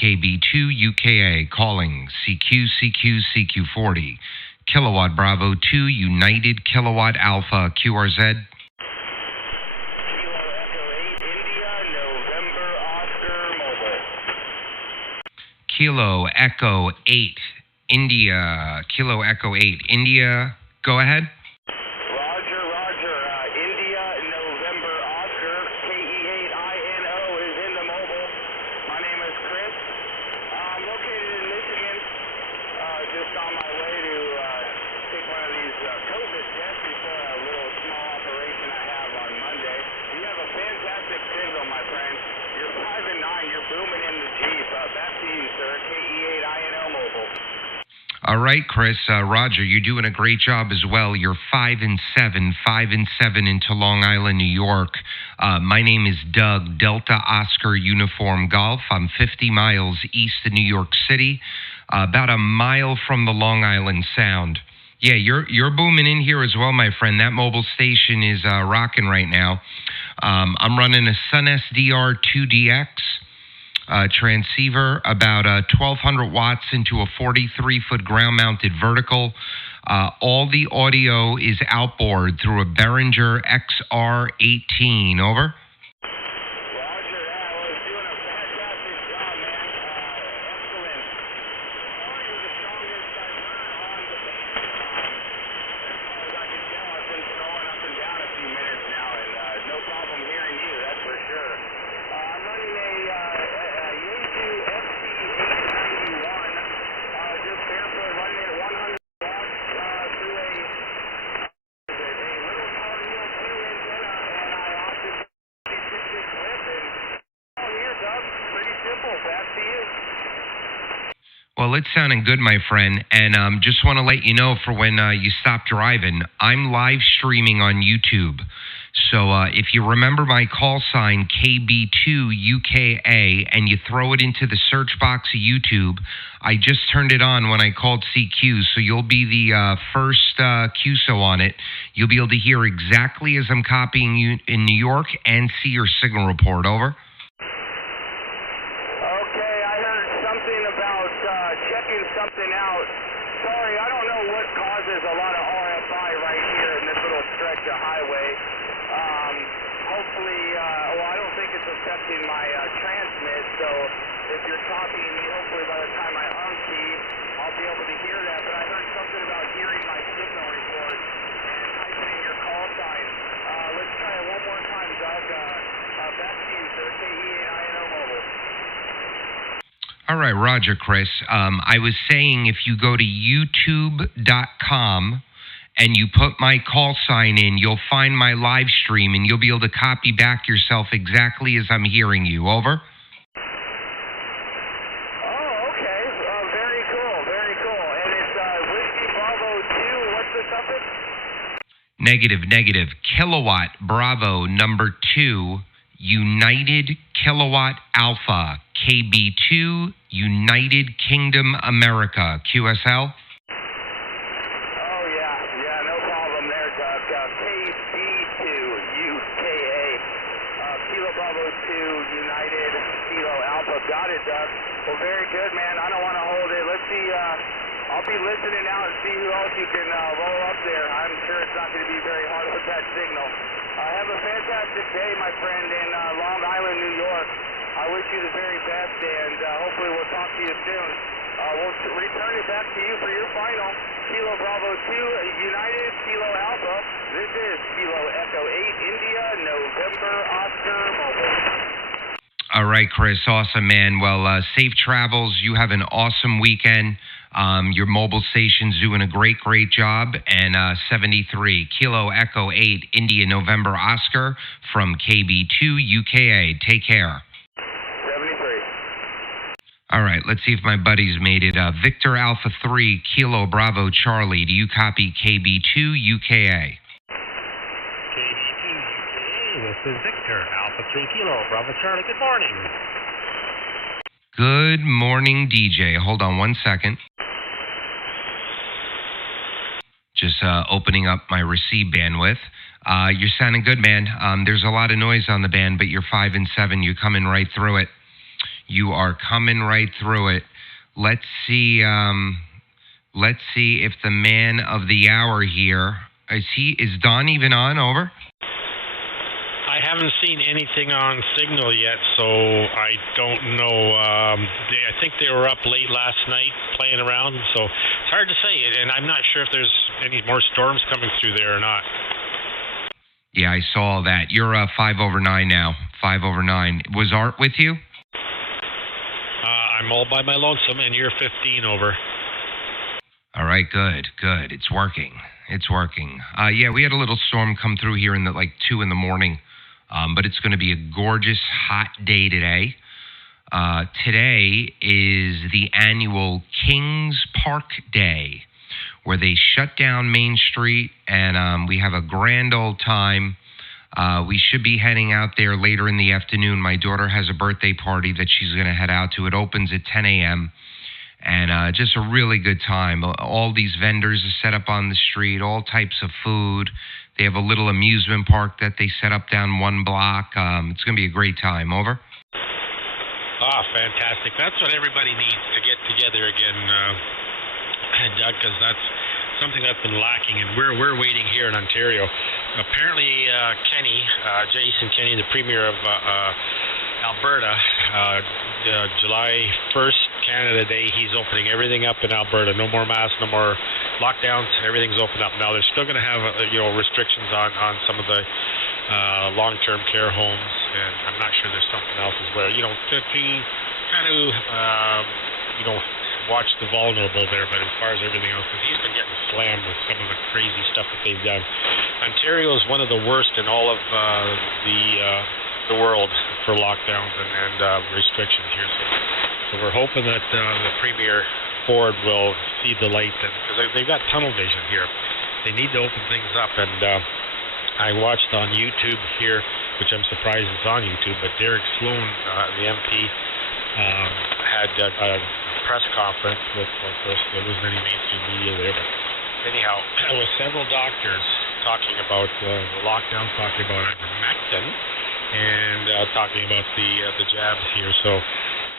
KB2UKA calling CQ40. Kilowatt Bravo 2 United Kilowatt Alpha QRZ. Kilo Echo 8 India. Kilo Echo 8 India. Go ahead. Roger. India November Oscar KE8INO is in the mobile. My name is Chris. I'm located in Michigan. Just on my way to take one of these COVID tests before a little small operation I have on Monday. You have a fantastic signal, my friend. You're 5 and 9. You're booming in the Jeep. Back to you, sir. KE8INO mobile. All right, Chris. Roger, you're doing a great job as well. You're 5 and 7 into Long Island, New York. My name is Doug, Delta Oscar Uniform Golf. I'm 50 miles east of New York City, about a mile from the Long Island Sound. Yeah, you're booming in here as well, my friend. That mobile station is rocking right now. I'm running a Sunsdr2 DX. Transceiver, about 1,200 watts into a 43-foot ground-mounted vertical. All the audio is outboard through a Behringer XR18. Over. Roger that. Well, it's doing a fantastic job, man. Excellent. You're the strongest I've heard on the band. As far as I can tell, I've been throwing up and down a few minutes now, and no problem hearing you, that's for sure. I'm running a just barefoot, running at 100 watts through a little power heel 2 antenna, and I opted to 66 clip, and all here, Doug. Pretty simple. Back to you. Well, it's sounding good, my friend, and just want to let you know for when you stop driving, I'm live streaming on YouTube. So if you remember my call sign, KB2UKA, and you throw it into the search box of YouTube, I just turned it on when I called CQ, so you'll be the first QSO on it. You'll be able to hear exactly as I'm copying you in New York and see your signal report. Over. Okay, I heard something about checking something out. Sorry, I don't know what causes a lot of RFI right here in this little stretch of highway. Hopefully, well, I don't think it's affecting my transmit, so if you're copying me, hopefully by the time I unkey, I'll be able to hear that. But I heard something about hearing my signal report and typing in your call sign. Let's try it one more time, Doug. Back to you, sir. KE8INO mobile. All right, Roger, Chris. I was saying if you go to youtube.com and you put my call sign in, you'll find my live stream, and you'll be able to copy back yourself exactly as I'm hearing you. Over. Oh, okay. Very cool. And it's Whiskey Bravo 2. What's the suffix? Negative. Kilowatt Bravo number 2 United Kilowatt Alpha KB2 United Kingdom America QSL. KB2UKA, Kilo Bravo 2, United Kilo Alpha. Got it, Doug. Well, very good, man. I don't want to hold it. Let's see. I'll be listening out and see who else you can roll up there. I'm sure it's not going to be very hard with that signal. Have a fantastic day, my friend, in Long Island, New York. I wish you the very best, and hopefully we'll talk to you soon. We'll return it back to you for your final. Kilo Bravo 2, United Kilo Alpha. This is Kilo Echo 8, India, November Oscar mobile. All right, Chris. Awesome, man. Well, safe travels. You have an awesome weekend. Your mobile station's doing a great job. And 73, Kilo Echo 8, India, November Oscar from KB2UKA. Take care. All right, let's see if my buddies made it. Victor Alpha 3, Kilo Bravo Charlie. Do you copy KB2UKA? KB2UKA, this is Victor Alpha 3, Kilo Bravo Charlie. Good morning. Good morning, DJ. Hold on one second. Just opening up my receive bandwidth. You're sounding good, man. There's a lot of noise on the band, but you're 5 and 7. You're coming right through it. You are coming right through it. Let's see if the man of the hour here, is Don even on? Over? I haven't seen anything on signal yet, so I don't know. I think they were up late last night playing around, so it's hard to say. And I'm not sure if there's any more storms coming through there or not. Yeah, I saw that. You're 5 over 9 now. 5 over 9. Was Art with you? I'm all by my lonesome, and you're 15 over. All right, good. It's working. Yeah, we had a little storm come through here in 2 in the morning. But it's going to be a gorgeous, hot day today. Today is the annual Kings Park Day, where they shut down Main Street, and we have a grand old time. We should be heading out there later in the afternoon. My daughter has a birthday party that she's going to head out to. It opens at 10 a.m., and just a really good time. All these vendors are set up on the street, all types of food. They have a little amusement park that they set up down one block. It's going to be a great time. Over? Fantastic. That's what everybody needs to get together again, Doug, because that's something that's been lacking, and we're waiting here in Ontario. Apparently, Jason Kenney, the Premier of Alberta, July 1st, Canada Day, he's opening everything up in Alberta. No more masks, no more lockdowns, everything's open up. Now, they're still going to have restrictions on some of the long-term care homes, and I'm not sure there's something else as well. To kind of, watch the vulnerable there, but as far as everything else, because he's been getting slammed with some of the crazy stuff that they've done. Ontario is one of the worst in all of the world for lockdowns and restrictions here. So we're hoping that the Premier Ford will see the light, because they've got tunnel vision here. They need to open things up, and I watched on YouTube here, which I'm surprised it's on YouTube, but Derek Sloan, the MP, had a press conference with, of course, there wasn't any mainstream media there, but anyhow, with several doctors talking about the lockdowns, talking about ivermectin, and talking about the jabs here. So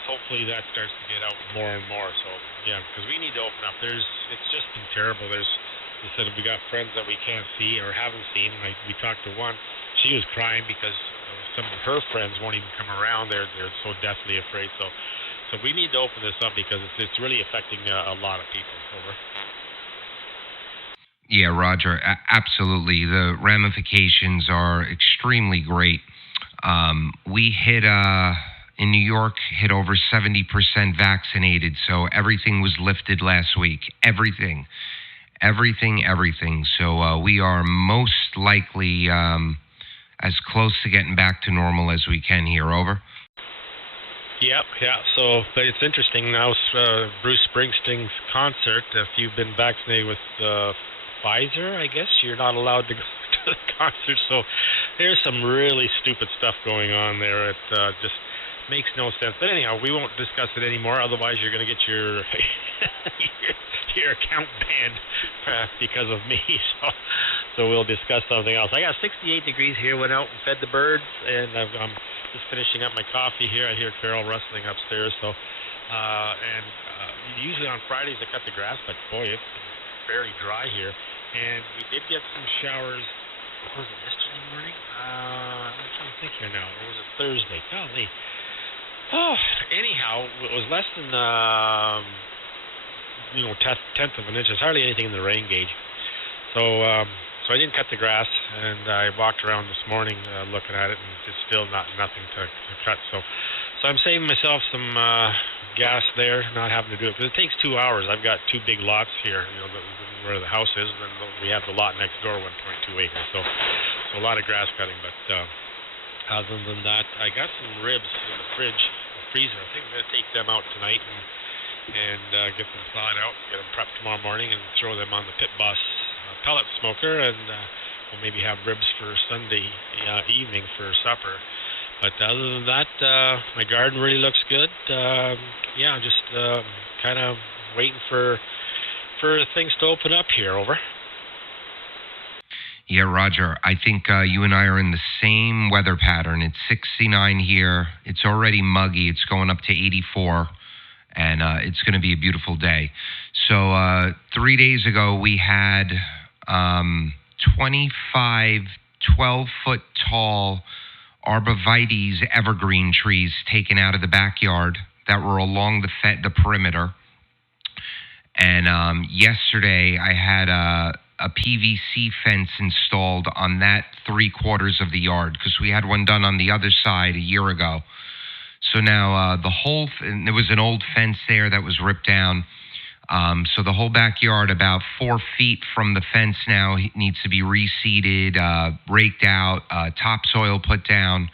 hopefully that starts to get out more and more. So yeah, because we need to open up. It's just been terrible. They said we got friends that we can't see or haven't seen. We talked to one. She was crying because some of her friends won't even come around. They're so deathly afraid. So we need to open this up because it's really affecting a lot of people. Over. Yeah, Roger, absolutely. The ramifications are extremely great. We hit, in New York, hit over 70% vaccinated, so everything was lifted last week. Everything. So we are most likely as close to getting back to normal as we can here. Over? Yep, yeah. So, but it's interesting now. Bruce Springsteen's concert. If you've been vaccinated with Pfizer, I guess you're not allowed to go to the concert. So, there's some really stupid stuff going on there. It just makes no sense. But anyhow, we won't discuss it anymore. Otherwise, you're going to get your your account banned because of me. So we'll discuss something else. I got 68 degrees here. Went out and fed the birds, and I'm just finishing up my coffee here. I hear Carol rustling upstairs. So, usually on Fridays I cut the grass, but boy, it's fairly dry here. And we did get some showers. Was it yesterday morning? I'm trying to think here now. Or was it Thursday? Golly. Oh, anyhow, it was less than tenth of an inch. There's hardly anything in the rain gauge. So I didn't cut the grass, and I walked around this morning looking at it, and it's still nothing to cut. So I'm saving myself some gas there, not having to do it, because it takes 2 hours. I've got two big lots here, where the house is, and then we have the lot next door, 1.2 acres. So a lot of grass cutting, but other than that, I got some ribs in the freezer. I think I'm going to take them out tonight and get them thawed out, get them prepped tomorrow morning, and throw them on the Pit Boss pellet smoker, and we'll maybe have ribs for Sunday evening for supper. But other than that, my garden really looks good. Just kind of waiting for things to open up here. Over. Yeah, Roger. I think you and I are in the same weather pattern. It's 69 here. It's already muggy. It's going up to 84, and it's going to be a beautiful day. So 3 days ago, we had 25 12-foot tall arborvitaes evergreen trees taken out of the backyard that were along the perimeter. And yesterday, I had a PVC fence installed on that 3/4 of the yard because we had one done on the other side a year ago. So now there was an old fence there that was ripped down. So the whole backyard, about 4 feet from the fence now, needs to be reseeded, raked out, topsoil put down.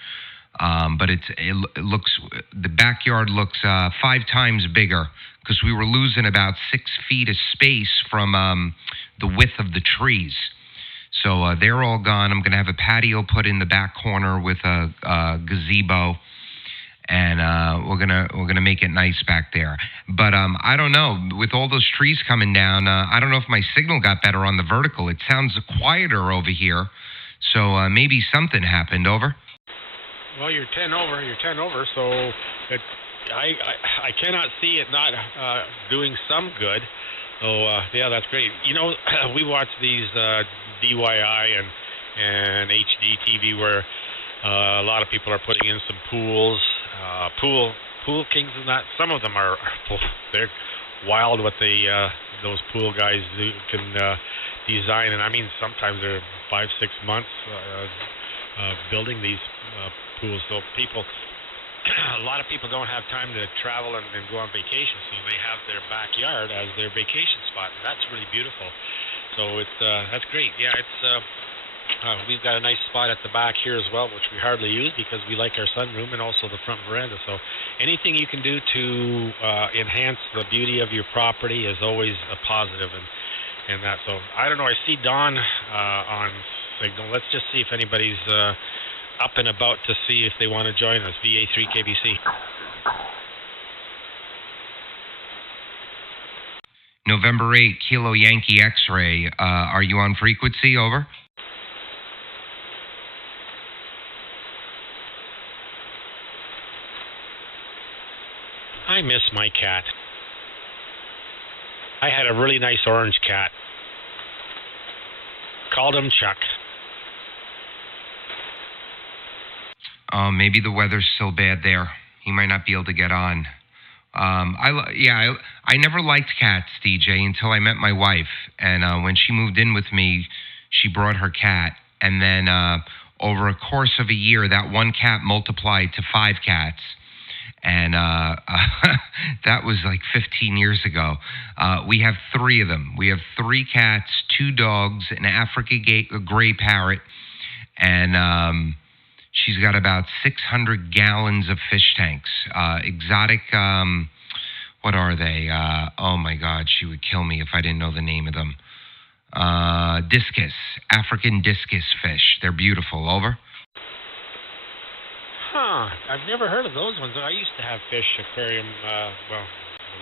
But the backyard looks 5 times bigger because we were losing about 6 feet of space from the width of the trees. So they're all gone. I'm going to have a patio put in the back corner with a gazebo, and we're gonna make it nice back there. But I don't know. With all those trees coming down, I don't know if my signal got better on the vertical. It sounds quieter over here. So maybe something happened. Over. Well, you're 10 over, so I cannot see it not doing some good. So, yeah, that's great. You know, we watch these DYI and HD TV where a lot of people are putting in some pools, pool kings and that. Some of them they're wild what those pool guys can design. And I mean, sometimes they're 5-6 months building these pools. So a lot of people don't have time to travel and go on vacation, so they have their backyard as their vacation spot, and that's really beautiful. So that's great. Yeah, we've got a nice spot at the back here as well, which we hardly use because we like our sunroom and also the front veranda. So anything you can do to enhance the beauty of your property is always a positive, and that. So I don't know. I see Don on signal. Let's just see if anybody's up and about to see if they want to join us. VA3KBC. November 8, Kilo Yankee X-ray. Are you on frequency? Over. I miss my cat. I had a really nice orange cat. Called him Chuck. Maybe the weather's still bad there. He might not be able to get on. I never liked cats, DJ, until I met my wife. And when she moved in with me, she brought her cat. And then over a course of a year, that one cat multiplied to 5 cats. And that was like 15 years ago. We have 3 of them. We have 3 cats, 2 dogs, an African gray parrot, and she's got about 600 gallons of fish tanks. Exotic, what are they? Oh my God, she would kill me if I didn't know the name of them. Discus, African discus fish. They're beautiful. Over. Huh, I've never heard of those ones. I used to have fish aquarium, a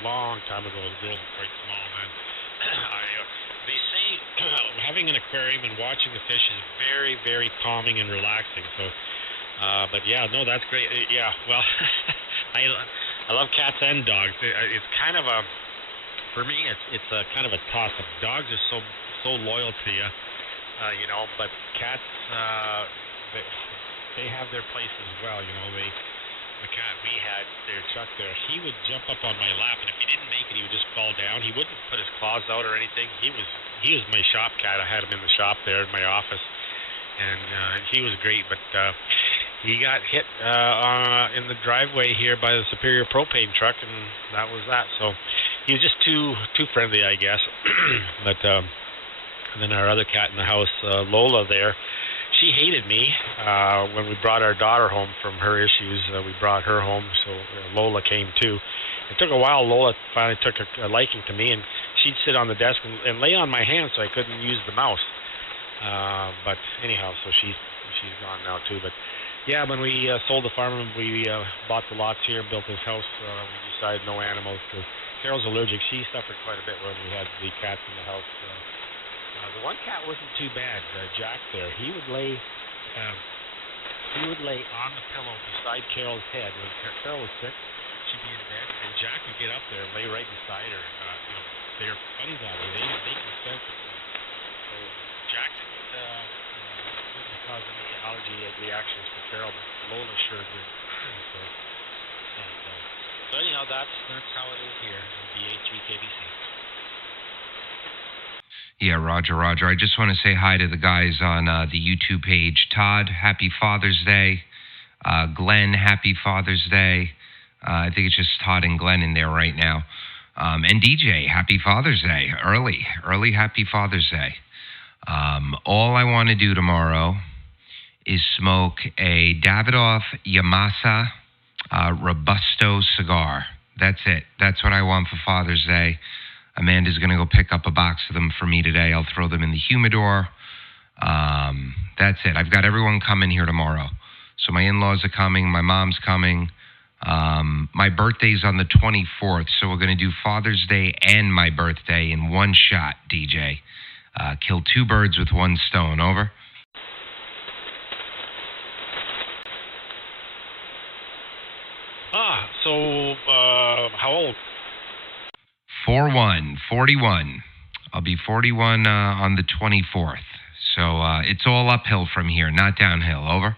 long time ago. The girls were quite small, man. They say having an aquarium and watching the fish is very, very calming and relaxing. So, but yeah, no, that's great. Yeah, well, I love cats and dogs. It's kind of for me, it's a kind of a toss-up. Dogs are so loyal to you, you know, but cats, they have their place as well, you know. The cat we had there, Chuck there, he would jump up on my lap, and if he didn't make it, he would just fall down. He wouldn't put his claws out or anything. He was my shop cat. I had him in the shop there in my office, and he was great. But he got hit in the driveway here by the Superior propane truck, and that was that. So he was just too friendly, I guess. But then our other cat in the house, Lola there. She hated me when we brought our daughter home from her issues. We brought her home, so Lola came too. It took a while. Lola finally took a liking to me, and she'd sit on the desk and lay on my hand so I couldn't use the mouse. But anyhow, so she's gone now too. But yeah, when we sold the farm and we bought the lots here and built this house, we decided no animals because Carol's allergic. She suffered quite a bit when we had the cats in the house. The one cat wasn't too bad, Jack there. He would lay on the pillow beside Carol's head. When Carol was sick, she'd be in bed, and Jack would get up there and lay right beside her. They're funny that way. They can sense it. So Jack didn't cause any allergy reactions for Carol, but Lola sure did. So anyhow, that's how it is here in VA3KBC. Yeah, Roger. I just want to say hi to the guys on the YouTube page. Todd, happy Father's Day. Glenn, happy Father's Day. I think it's just Todd and Glenn in there right now. And DJ, happy Father's Day. Early happy Father's Day. All I want to do tomorrow is smoke a Davidoff Yamasa Robusto cigar. That's it. That's what I want for Father's Day. Amanda's going to go pick up a box of them for me today. I'll throw them in the humidor. That's it. I've got everyone coming here tomorrow. So my in-laws are coming. My mom's coming. My birthday's on the 24th, so we're going to do Father's Day and my birthday in one shot, DJ. Kill two birds with one stone. Over. So how old? 41. I'll be 41 on the 24th. So it's all uphill from here, not downhill. Over.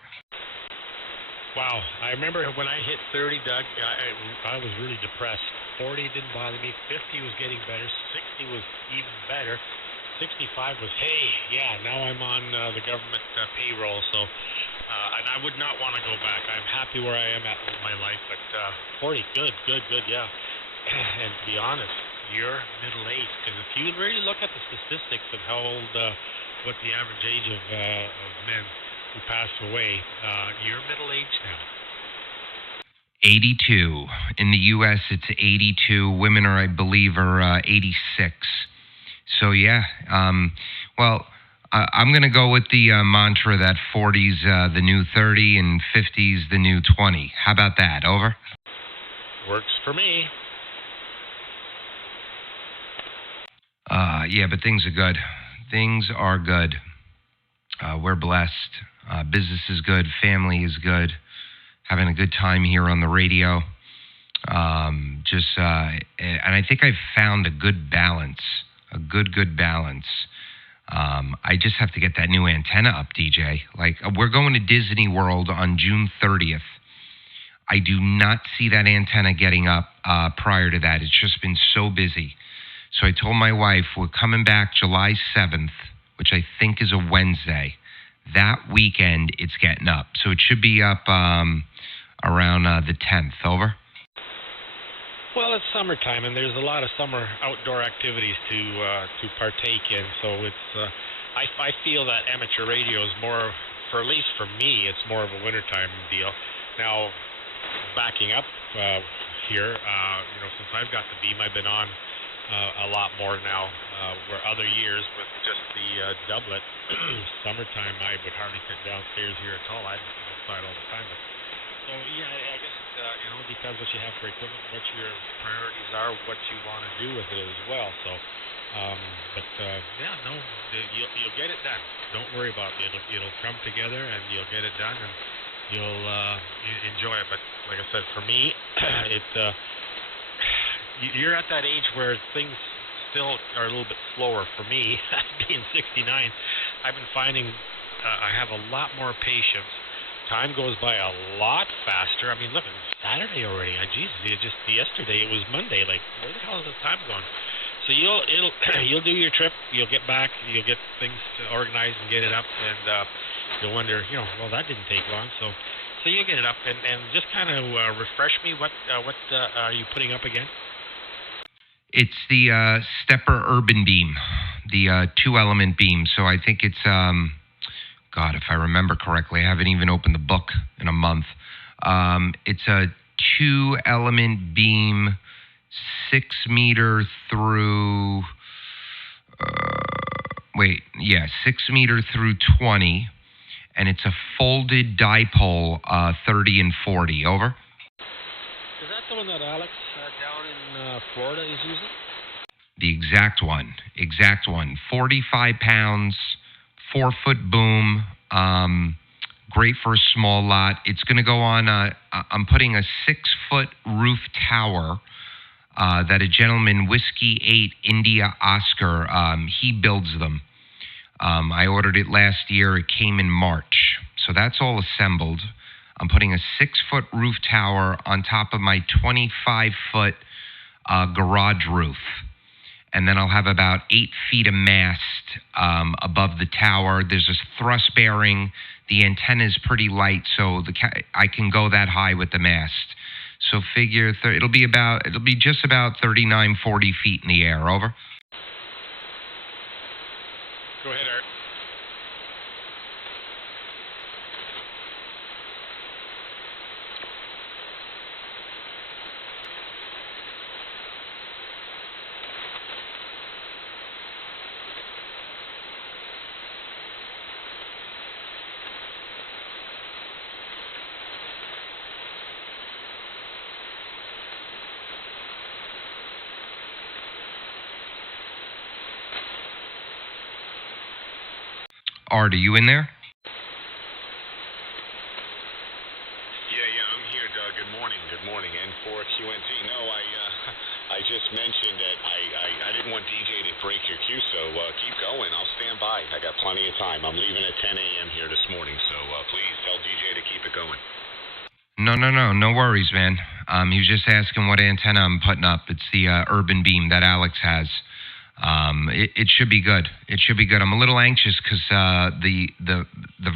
Wow. I remember when I hit 30, Doug, I was really depressed. 40 didn't bother me. 50 was getting better. 60 was even better. 65 was, hey, yeah, now I'm on the government payroll. So, and I would not want to go back. I'm happy where I am at in my life. But 40, good, yeah. And to be honest, you're middle-aged, because if you really look at the statistics of how old, what the average age of men who passed away, you're middle-aged now. 82. In the U.S., it's 82. Women are, I believe, 86. So, yeah. Well, I'm going to go with the mantra that 40's the new 30 and 50's the new 20. How about that? Over? Works for me. Yeah, but things are good. Things are good. We're blessed. Business is good. Family is good. Having a good time here on the radio. And I think I've found a good balance. A good balance. I just have to get that new antenna up, DJ. Like, we're going to Disney World on June 30th. I do not see that antenna getting up prior to that. It's just been so busy. So I told my wife we're coming back July 7th, which I think is a Wednesday. That weekend, it's getting up. So it should be up around the 10th. Over? Well, it's summertime, and there's a lot of summer outdoor activities to partake in. So it's I feel that amateur radio is more, for at least for me, it's more of a wintertime deal. Now, backing up here, since I've got the beam, I've been on a lot more now, where other years with just the doublet, summertime, I would hardly sit downstairs here at all. I'd be outside all the time. But, so, yeah, I guess it depends what you have for equipment, what your priorities are, what you want to do with it as well. So, you'll get it done. Don't worry about it. It'll come together, and you'll get it done, and you'll enjoy it. But like I said, for me, you're at that age where things still are a little bit slower. For me, being 69, I've been finding I have a lot more patience. Time goes by a lot faster. I mean, look, it's Saturday already. Jesus, just yesterday it was Monday. Like, where the hell is the time going? So you'll do your trip. You'll get back. You'll get things organized and get it up, and you'll wonder, well, that didn't take long. So you'll get it up, and just kind of refresh me. What are you putting up again? It's the Stepper Urban Beam, the 2-element beam. So I think it's, God, if I remember correctly, I haven't even opened the book in a month. It's a 2-element beam, 6 meter through, 6 meter through 20, and it's a folded dipole, 30 and 40. Over? Is that the one that Alex down in Florida is using? The exact one. 45 pounds, 4-foot boom, great for a small lot. It's going to go on, I'm putting a 6-foot roof tower that a gentleman, Whiskey 8 India Oscar, he builds them. I ordered it last year. It came in March. So that's all assembled. I'm putting a 6-foot roof tower on top of my 25-foot garage roof. And then I'll have about 8 feet of mast above the tower. There's a thrust bearing. The antenna is pretty light, so I can go that high with the mast. So figure it'll be just about 39, 40 feet in the air. Over. Go ahead, Art. Art, are you in there? Yeah, I'm here, Doug. Good morning. N4QNT. No, I just mentioned that I didn't want DJ to break your queue, so keep going. I'll stand by. I got plenty of time. I'm leaving at 10 a.m. here this morning, so please tell DJ to keep it going. No worries, man. He was just asking what antenna I'm putting up. It's the Urban Beam that Alex has. It should be good. I'm a little anxious because the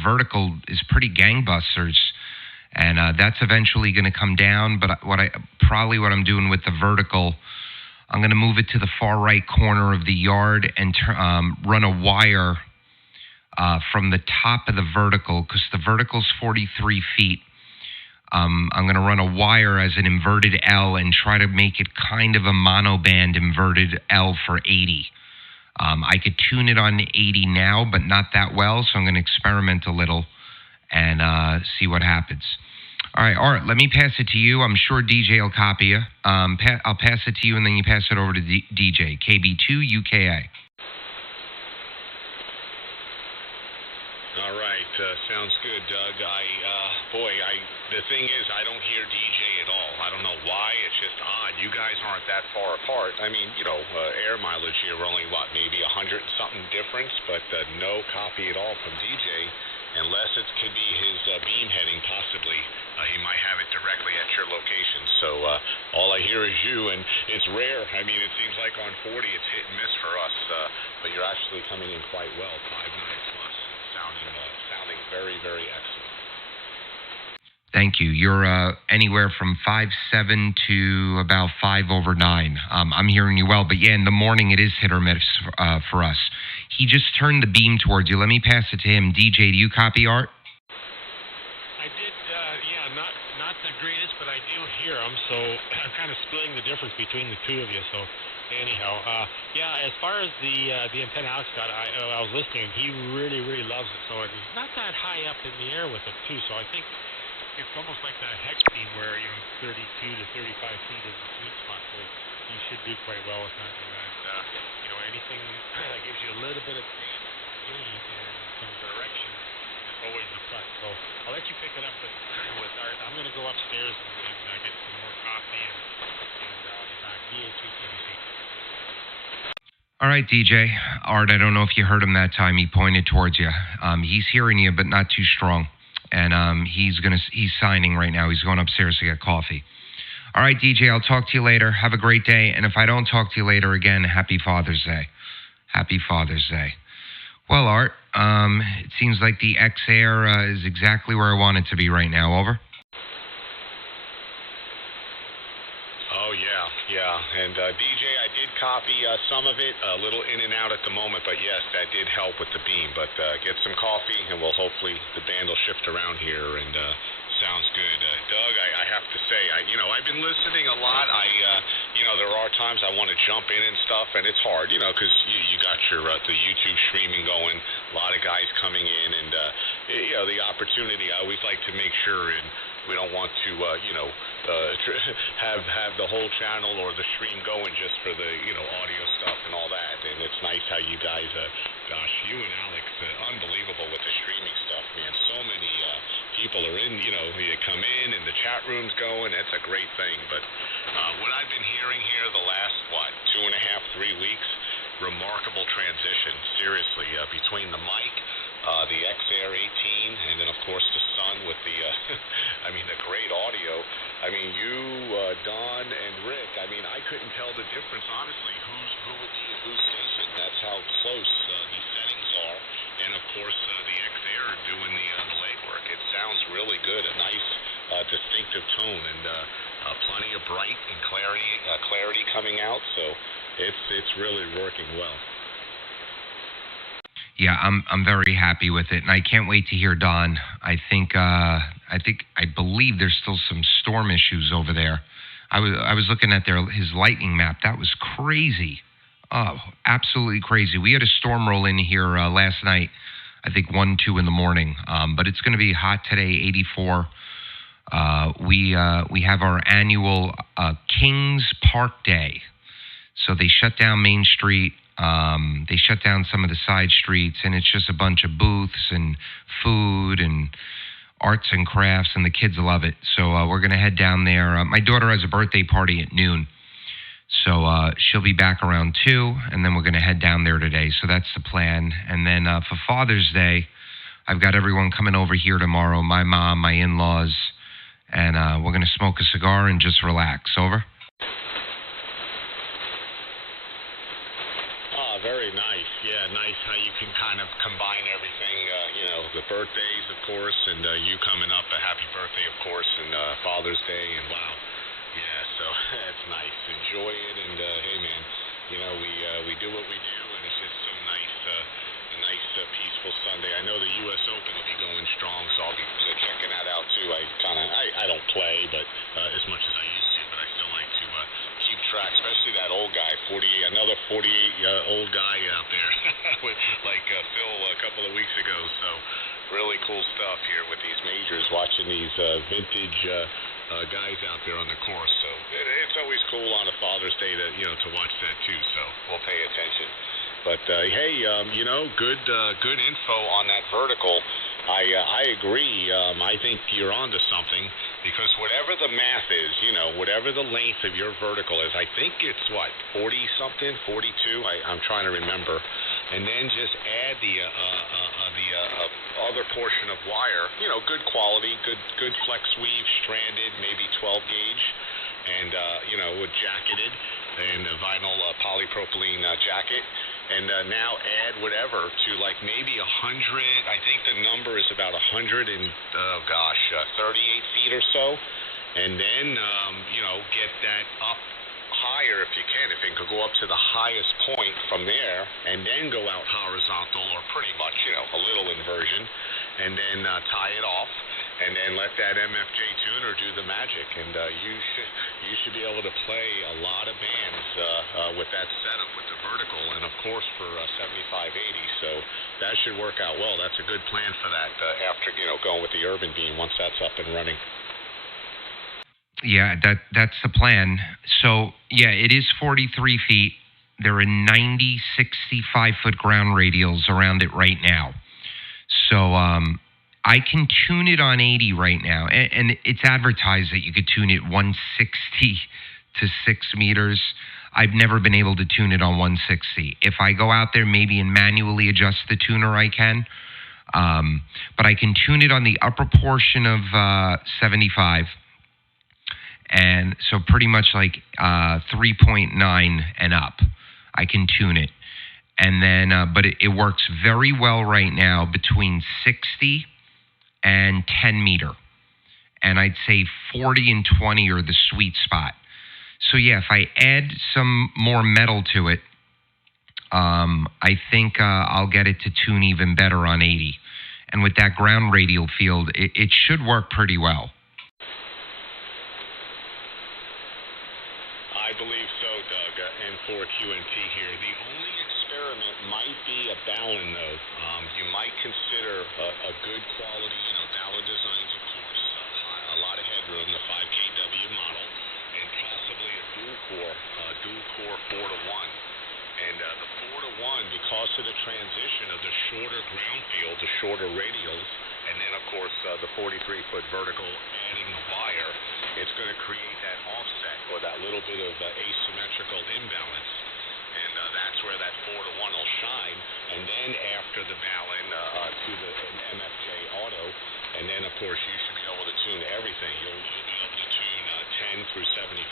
vertical is pretty gangbusters, and that's eventually going to come down. But what I'm doing with the vertical, I'm going to move it to the far right corner of the yard and run a wire from the top of the vertical, because the vertical's 43 feet. I'm going to run a wire as an inverted L and try to make it kind of a monoband inverted L for 80. I could tune it on 80 now, but not that well, so I'm going to experiment a little and see what happens. All right, Art, let me pass it to you. I'm sure DJ will copy you. I'll pass it to you, and then you pass it over to DJ. KB2UKA. All right, sounds good, Doug. The thing is, I don't hear DJ at all. I don't know why. It's just odd. You guys aren't that far apart. I mean, air mileage here, we're only, maybe 100-something difference, but no copy at all from DJ, unless it could be his beam heading, possibly. He might have it directly at your location. So all I hear is you, and it's rare. I mean, it seems like on 40 it's hit and miss for us, but you're actually coming in quite well, 5.9 plus, sounding very, very excellent. Thank you. You're anywhere from 5.7 to about 5/9. I'm hearing you well, but yeah, in the morning it is hit or miss for us. He just turned the beam towards you. Let me pass it to him. DJ, do you copy, Art? I did, not the greatest, but I do hear him, so I'm kind of splitting the difference between the two of you, so anyhow, as far as the antenna Alex got, I was listening, he really, really loves it, so it's not that high up in the air with it, too, so I think it's almost like that hex beam where 32 to 35 feet is the sweet spot. So you should do quite well with that. And anything that gives you a little bit of gain and some direction is always a plus. So I'll let you pick it up with Art. I'm going to go upstairs and get some more coffee and I'll be back. VA3KBC. All right, DJ. Art, I don't know if you heard him that time. He pointed towards you. He's hearing you, but not too strong. And he's signing right now. He's going upstairs to get coffee. All right, DJ, I'll talk to you later. Have a great day. And if I don't talk to you later again, happy Father's Day. Happy Father's Day. Well, Art, it seems like the X-Air is exactly where I want it to be right now. Over. Oh, yeah. And DJ, I did copy some of it, a little in and out at the moment, but yes, that did help with the beam. But get some coffee, and hopefully the band will shift around here, and sounds good. Doug, I have to say, I've been listening a lot. There are times I want to jump in and stuff, and it's hard, because you got your the YouTube streaming going, a lot of guys coming in, and the opportunity. I always like to make sure and We don't want to, have the whole channel or the stream going just for the, audio stuff and all that. And it's nice how you guys, gosh, you and Alex, unbelievable with the streaming stuff, man. So many people are in, you come in and the chat room's going. That's a great thing. But what I've been hearing here the last, 2.5, 3 weeks, remarkable transition, seriously, between the mic, the XR 18, and then, of course, the Sun with the, the great audio. I mean, you, Don, and Rick, I couldn't tell the difference, honestly, who would be at whose station. That's how close these settings are. And, of course, the XR doing the legwork. It sounds really good, a nice, distinctive tone, and plenty of bright and clarity coming out, so it's really working well. Yeah, I'm very happy with it, and I can't wait to hear Don. I believe there's still some storm issues over there. I was looking at his lightning map. That was crazy. Oh, absolutely crazy. We had a storm roll in here last night. I think 1, 2 in the morning. But it's going to be hot today, 84. We have our annual Kings Park Day. So they shut down Main Street. They shut down some of the side streets, and it's just a bunch of booths and food and arts and crafts, and the kids love it. So we're going to head down there. My daughter has a birthday party at noon, so she'll be back around 2, and then we're going to head down there today. So that's the plan. And then for Father's Day, I've got everyone coming over here tomorrow, my mom, my in-laws, and we're going to smoke a cigar and just relax. Over. Very nice. Yeah, nice how you can kind of combine everything, the birthdays, of course, and you coming up, a happy birthday, of course, and Father's Day, and wow. Yeah, so that's nice. Enjoy it, and hey, man, we do what we do, and it's just so nice, a nice, peaceful Sunday. I know the U.S. Open will be going strong, so I'll be checking that out, too. I don't play, but as much as I used to, but I still like to keep track, especially that old guy, another 48-old guy out there, like Phil a couple of weeks ago. So really cool stuff here with these majors, watching these vintage guys out there on the course. So it's always cool on a Father's Day to watch that too. So we'll pay attention. But hey, good info on that vertical. I agree. I think you're onto something, because whatever the math is, whatever the length of your vertical is, I think it's 40-something, 42. I'm trying to remember, and then just add the other portion of wire. Good quality, good flex weave, stranded, maybe 12 gauge, and with jacketed and a vinyl polypropylene jacket. And now add whatever to maybe 100. I think the number is about 138 feet or so. And then, get that up higher if you can. If it could go up to the highest point from there, and then go out horizontal, or pretty much, a little inversion, and then tie it off. And then let that MFJ tuner do the magic, and you should be able to play a lot of bands with that setup, with the vertical, and of course for 7580. So that should work out well. That's a good plan for that after going with the Urban Beam once that's up and running. Yeah, that's the plan. So yeah, it is 43 feet. There are 90 65-foot ground radials around it right now. So I can tune it on 80 right now, and it's advertised that you could tune it 160 to 6 meters. I've never been able to tune it on 160. If I go out there maybe and manually adjust the tuner, I can. But I can tune it on the upper portion of 75, and so pretty much 3.9 and up. I can tune it. And then, but it works very well right now between 60 and 10 meter. And I'd say 40 and 20 are the sweet spot. So yeah, if I add some more metal to it, I think I'll get it to tune even better on 80. And with that ground radial field, it should work pretty well. I believe so, Doug. N4QNT here. The only experiment might be a Ballon, though. You might consider a good quality, Ballon designs, of course. A lot of quadroom, the 5KW model, and possibly a dual-core 4-to-1. And the 4-to-1, because of the transition of the shorter ground field, the shorter radials, and then, of course, the 43-foot vertical adding the wire, it's going to create that offset or that little bit of asymmetrical imbalance. And that's where that 4-to-1 will shine. And then after the Ballon to the MFJ Auto, and then, of course, you should be able to tune everything. You'll be able to tune 10 through 75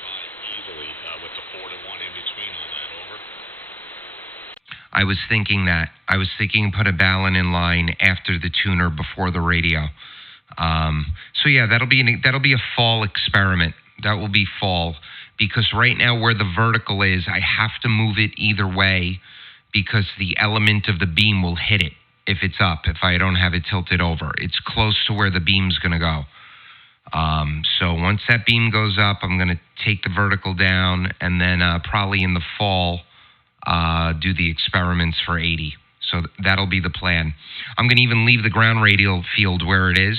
easily with the 4-to-1 in between all that. Over. I was thinking that. I was thinking put a Ballon in line after the tuner before the radio. So yeah, that'll be a fall experiment. That will be fall, because right now where the vertical is, I have to move it either way because the element of the beam will hit it if it's up, if I don't have it tilted over. It's close to where the beam's going to go. So once that beam goes up, I'm going to take the vertical down, and then probably in the fall do the experiments for 80. So that'll be the plan. I'm going to even leave the ground radial field where it is,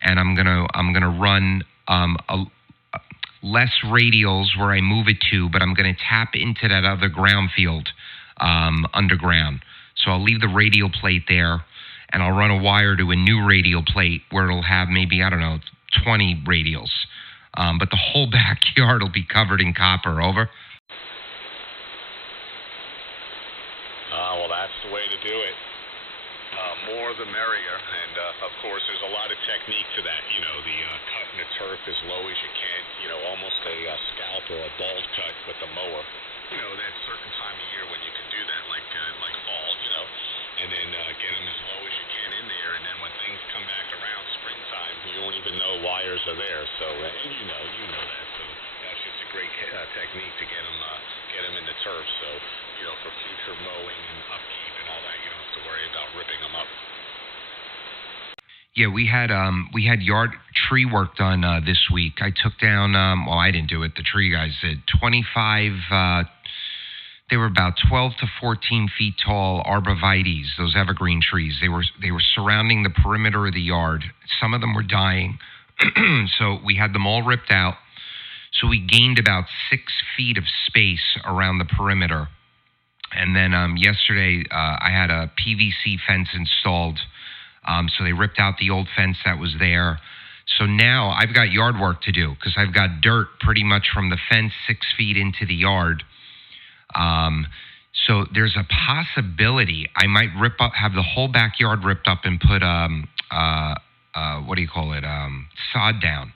and I'm gonna run less radials where I move it to, but I'm going to tap into that other ground field underground. So I'll leave the radial plate there, and I'll run a wire to a new radial plate where it'll have maybe, I don't know, 20 radials. But the whole backyard will be covered in copper. Over. Well, that's the way to do it. More the merrier, and of course there's a lot of technique to that. You know, the cutting the turf as low as you can, you know, almost a scalp or a bald cut with the mower. You know, that certain time of year when you can do that, like fall, you know, and then get them as low as you can in there, and then when things come back around springtime, you won't even know wires are there. So, and you know that. So that's just a great technique to get them in the turf. So, you know, for future mowing and upkeep and all that, you don't have to worry about ripping them up. Yeah, we had yard tree work done this week. I took down, well, I didn't do it. The tree guys did. 25, they were about 12 to 14 feet tall arborvitaes, those evergreen trees. They were surrounding the perimeter of the yard. Some of them were dying, so we had them all ripped out. So we gained about 6 feet of space around the perimeter. And then yesterday, I had a PVC fence installed. So they ripped out the old fence that was there. So now I've got yard work to do because I've got dirt pretty much from the fence 6 feet into the yard. So there's a possibility I might have the whole backyard ripped up and put sod down.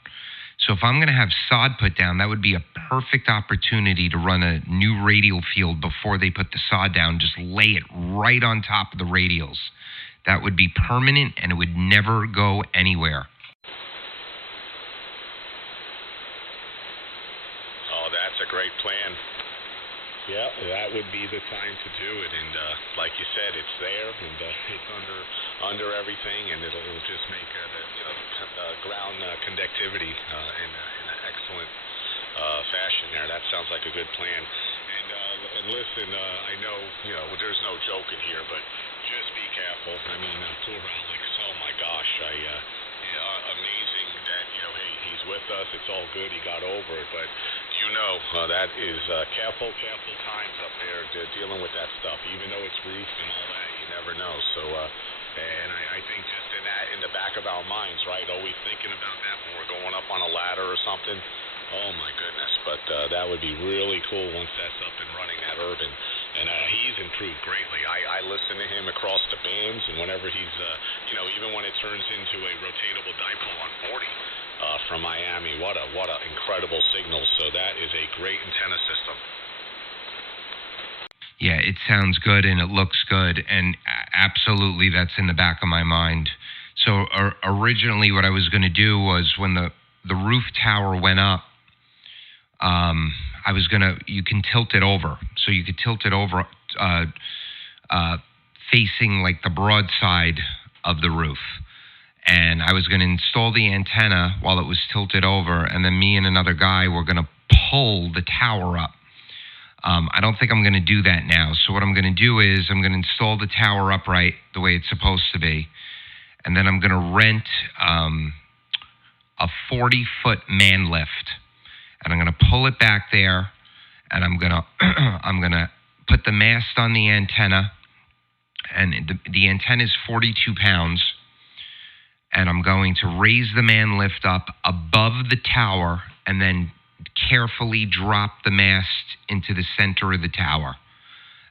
So if I'm going to have sod put down, that would be a perfect opportunity to run a new radial field before they put the sod down. Just lay it right on top of the radials. That would be permanent, and it would never go anywhere. Oh, that's a great plan. Yeah, that would be the time to do it. And like you said, it's there, and it's under everything, and it'll just make the ground conductivity in an excellent fashion there. That sounds like a good plan. And listen, I know, there's no joke in here, but just be careful. I mean, poor Alex, oh my gosh, amazing that, hey, he's with us. It's all good. He got over it. But, that is careful times up there dealing with that stuff. Even though it's roof and all that, you never know. So, and I think just in the back of our minds, right, always thinking about that when we're going up on a ladder or something. Oh, my goodness. But that would be really cool once that's up and running, that Urban. And he's improved greatly. I listen to him across the bands, and whenever he's, even when it turns into a rotatable dipole on 40 from Miami, what a incredible signal. So that is a great antenna system. Yeah, it sounds good and it looks good, and absolutely that's in the back of my mind. So originally what I was going to do was when the roof tower went up, you can tilt it over. So you could tilt it over facing like the broad side of the roof. And I was going to install the antenna while it was tilted over, and then me and another guy were going to pull the tower up. I don't think I'm going to do that now. So what I'm going to do is I'm going to install the tower upright the way it's supposed to be. And then I'm going to rent a 40-foot man lift. And I'm going to pull it back there, and I'm going to put the mast on the antenna, and the antenna is 42 pounds, and I'm going to raise the man lift up above the tower and then carefully drop the mast into the center of the tower.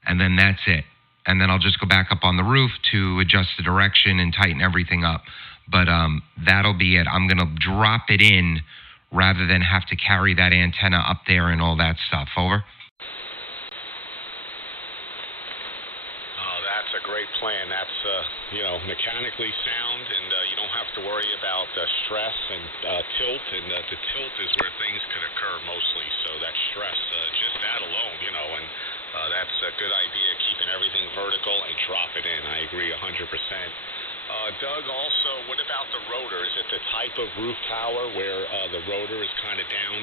And then that's it. And then I'll just go back up on the roof to adjust the direction and tighten everything up. But that'll be it. I'm going to drop it in rather than have to carry that antenna up there and all that stuff. Over. That's a great plan. That's, mechanically sound, and you don't have to worry about stress and tilt. And the tilt is where things can occur mostly. So that stress, just that alone, and that's a good idea, keeping everything vertical and drop it in. I agree 100%. Doug, also, what about the rotor? Is it the type of roof tower where the rotor is kind of down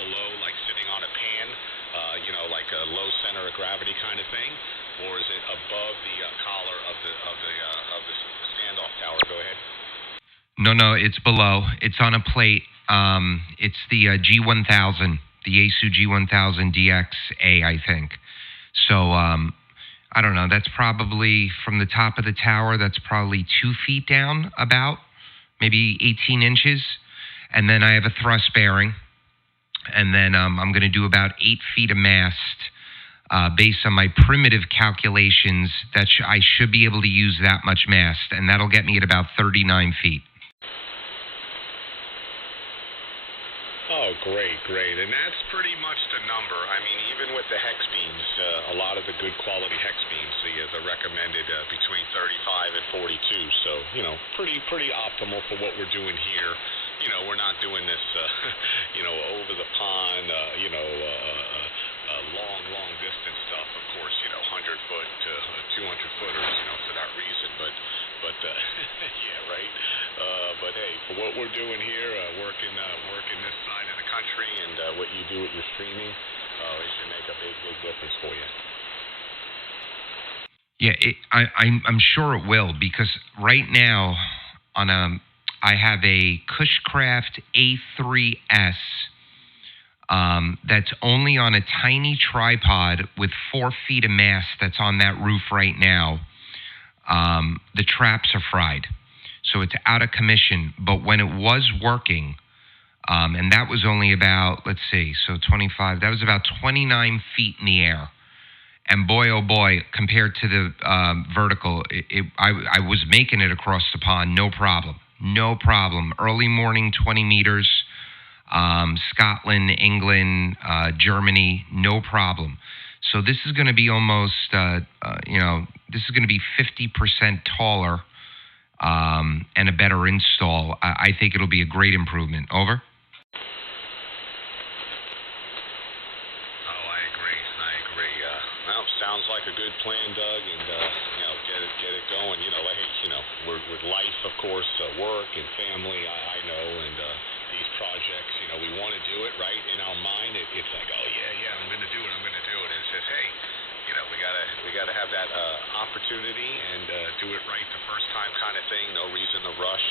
below, like sitting on a pan, like a low center of gravity kind of thing? Or is it above the collar of the standoff tower? Go ahead. No, it's below. It's on a plate. It's the G1000, the ASU G1000 DX I think. So, I don't know. That's probably from the top of the tower. That's probably 2 feet down, about maybe 18 inches. And then I have a thrust bearing. And then I'm going to do about 8 feet of mast. Based on my primitive calculations, that I should be able to use that much mast, and that'll get me at about 39 feet. Oh, great. And that's pretty much the number. I mean, even with the hex beams, a lot of the good quality hex beams, the recommended between 35 and 42. So, pretty optimal for what we're doing here. We're not doing this, over the pond, long distance stuff, of course, 100-foot to 200-footers, for that reason. But yeah, right. But hey, for what we're doing here, working this side of the country, and what you do with your streaming, it should make a big difference for you. Yeah, I'm sure it will, because right now I have a Cushcraft A3S. That's only on a tiny tripod with 4 feet of mast that's on that roof right now. The traps are fried, so it's out of commission. But when it was working, and that was only about, let's see, so 25, that was about 29 feet in the air. And boy, oh boy, compared to the vertical, I was making it across the pond, no problem. Early morning, 20 meters. Scotland, England, Germany, no problem. So this is going to be almost, this is going to be 50% taller and a better install. I think it'll be a great improvement. Over. Oh, I agree. Well, sounds like a good plan, Doug, and get it going. With life, of course, work and family. I know, and these projects, we want to do it right in our mind. It's like, oh yeah, I'm going to do it. And it's just, hey, we gotta have that opportunity and do it right the first time kind of thing. No reason to rush,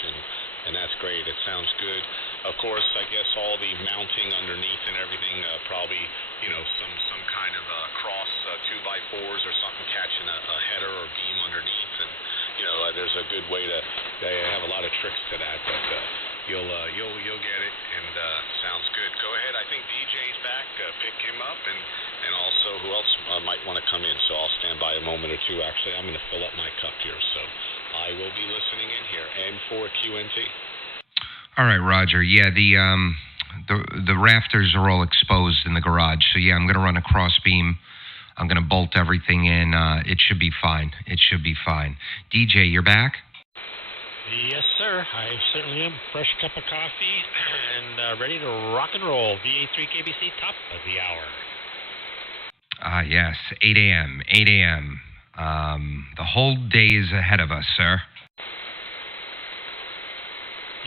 and that's great. It sounds good. Of course, I guess all the mounting underneath and everything, probably some kind of cross 2x4s or something catching a header or beam underneath, and there's a good way to. They have a lot of tricks to that, but you'll get it, and sounds good. Go ahead. I think DJ's back. Pick him up, and also who else might want to come in. So I'll stand by a moment or two. Actually, I'm going to fill up my cup here, so I will be listening in here. N4QNT. All right, Roger. Yeah, the rafters are all exposed in the garage, so yeah, I'm going to run a cross beam. I'm going to bolt everything in. It should be fine. DJ, you're back? Yes, sir. I certainly am. Fresh cup of coffee and ready to rock and roll. VA3KBC, top of the hour. Yes, 8 a.m. The whole day is ahead of us, sir.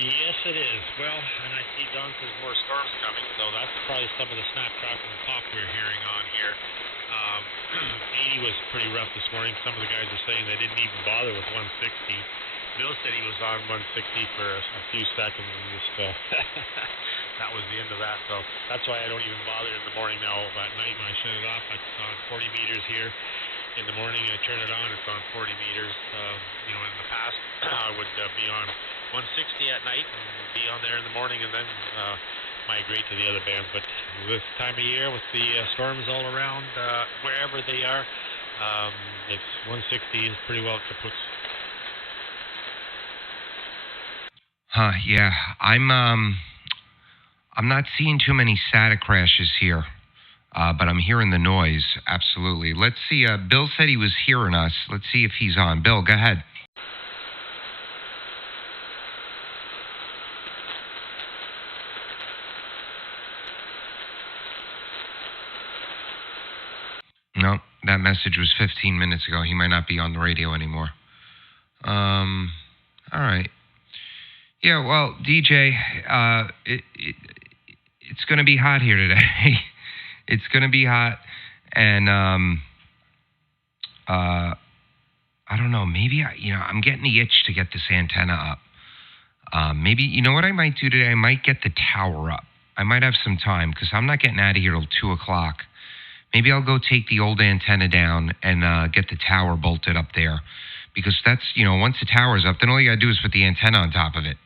Yes, it is. Well, and I see Don says more storms coming, so that's probably some of the snapshot and talk we're hearing on here. 80 was pretty rough this morning. Some of the guys are saying they didn't even bother with 160. Bill said he was on 160 for a few seconds, and just that was the end of that. So that's why I don't even bother in the morning now. At night when I shut it off, it's on 40 meters here. In the morning, I turn it on, it's on 40 meters. You know, in the past, I would be on 160 at night and be on there in the morning, and then migrate to the other bands. But this time of year, with the storms all around, wherever they are, it's 160 is pretty well kaput. Yeah. I'm not seeing too many static crashes here, but I'm hearing the noise. Absolutely. Let's see. Bill said he was hearing us. Let's see if he's on. Bill, go ahead. No, that message was 15 minutes ago. He might not be on the radio anymore. All right. Yeah, well, DJ, it's going to be hot here today. It's going to be hot, and I don't know. Maybe I'm getting the itch to get this antenna up. Maybe you know what I might do today? I might get the tower up. I might have some time because I'm not getting out of here till 2 o'clock. Maybe I'll go take the old antenna down and get the tower bolted up there, because that's once the tower's up, then all you gotta do is put the antenna on top of it.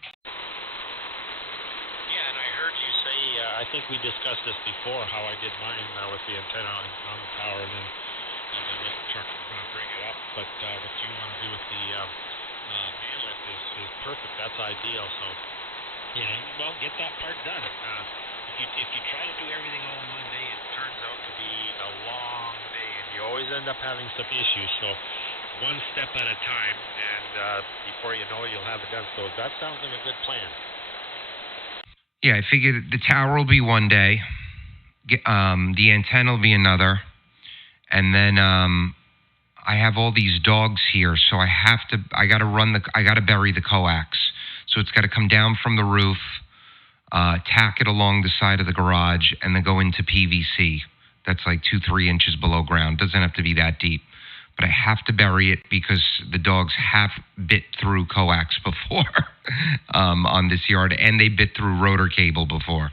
I think we discussed this before, how I did mine with the antenna on the tower, and then the truck bring it up. But what you want to do with the man lift is perfect. That's ideal. So, well, get that part done. If you try to do everything all in one day, it turns out to be a long day, and you always end up having some issues. So, one step at a time, and before you know it, you'll have it done. So that sounds like a good plan. Yeah, I figured the tower will be one day, the antenna will be another, and then I have all these dogs here, so I gotta bury the coax. So it's got to come down from the roof, tack it along the side of the garage, and then go into PVC. That's like 2-3 inches below ground. Doesn't have to be that deep. But I have to bury it because the dogs have bit through coax before on this yard, and they bit through rotor cable before.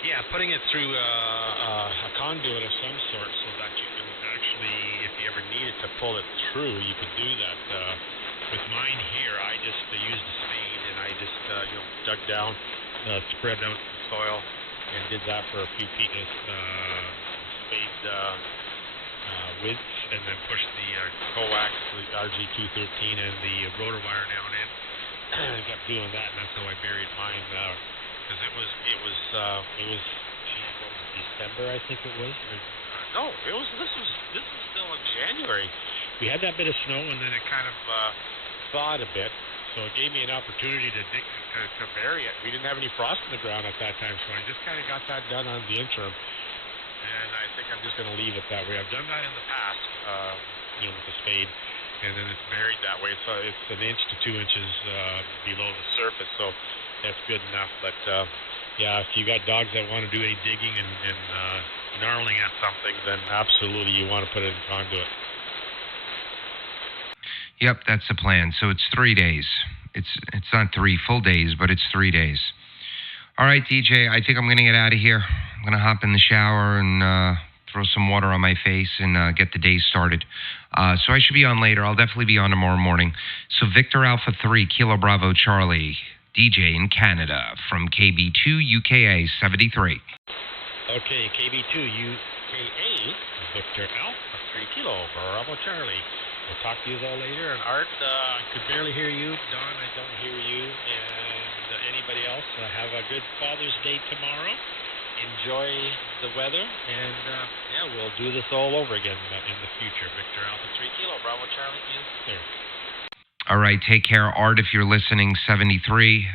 Yeah, putting it through a conduit of some sort so that you can actually, if you ever needed to pull it through, you could do that. With mine here, I just used a spade, and I just dug down, spread out the soil, and did that for a few feet. Spade width, and then push the coax, the RG213, and the rotor wire down in. I kept doing that, and that's how I buried mine. Because it was December, I think it was. This was still in January. We had that bit of snow, and then it kind of thawed a bit, so it gave me an opportunity to bury it. We didn't have any frost in the ground at that time, so I just kind of got that done on the interim. And I think I'm just going to leave it that way. I've done that in the past, with the spade, and then it's buried that way. So it's 1 inch to 2 inches below the surface, so that's good enough. But if you got dogs that want to do any digging and gnarling at something, then absolutely you want to put it in conduit. Yep, that's the plan. So it's 3 days. It's not 3 full days, but it's 3 days. All right, DJ, I think I'm going to get out of here. I'm going to hop in the shower and throw some water on my face and get the day started. So I should be on later. I'll definitely be on tomorrow morning. So Victor Alpha 3, Kilo Bravo Charlie, DJ in Canada from KB2UKA 73. Okay, KB2UKA, Victor Alpha 3, Kilo Bravo Charlie. We'll talk to you all later. And Art, I could barely hear you. Don, I don't hear you. And anybody else, have a good Father's Day tomorrow. Enjoy the weather. And, we'll do this all over again in the future. Victor Alpha 3 Kilo, Bravo Charlie is there. All right, take care. Art, if you're listening, 73.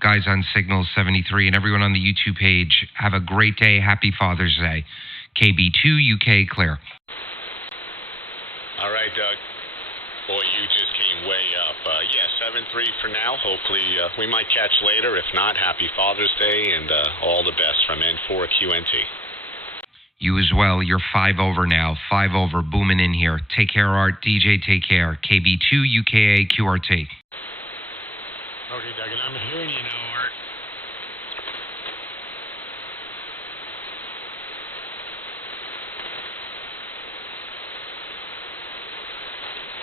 Guys on Signal, 73. And everyone on the YouTube page, have a great day. Happy Father's Day. KB2UK clear. All right, Doug. Boy, you just came way up. 7-3 for now. Hopefully we might catch later. If not, happy Father's Day and all the best from N4QNT. You as well. You're 5 over now. 5 over. Booming in here. Take care, Art. DJ, take care. KB2UKA QRT. Okay, Doug, and I'm hearing you now.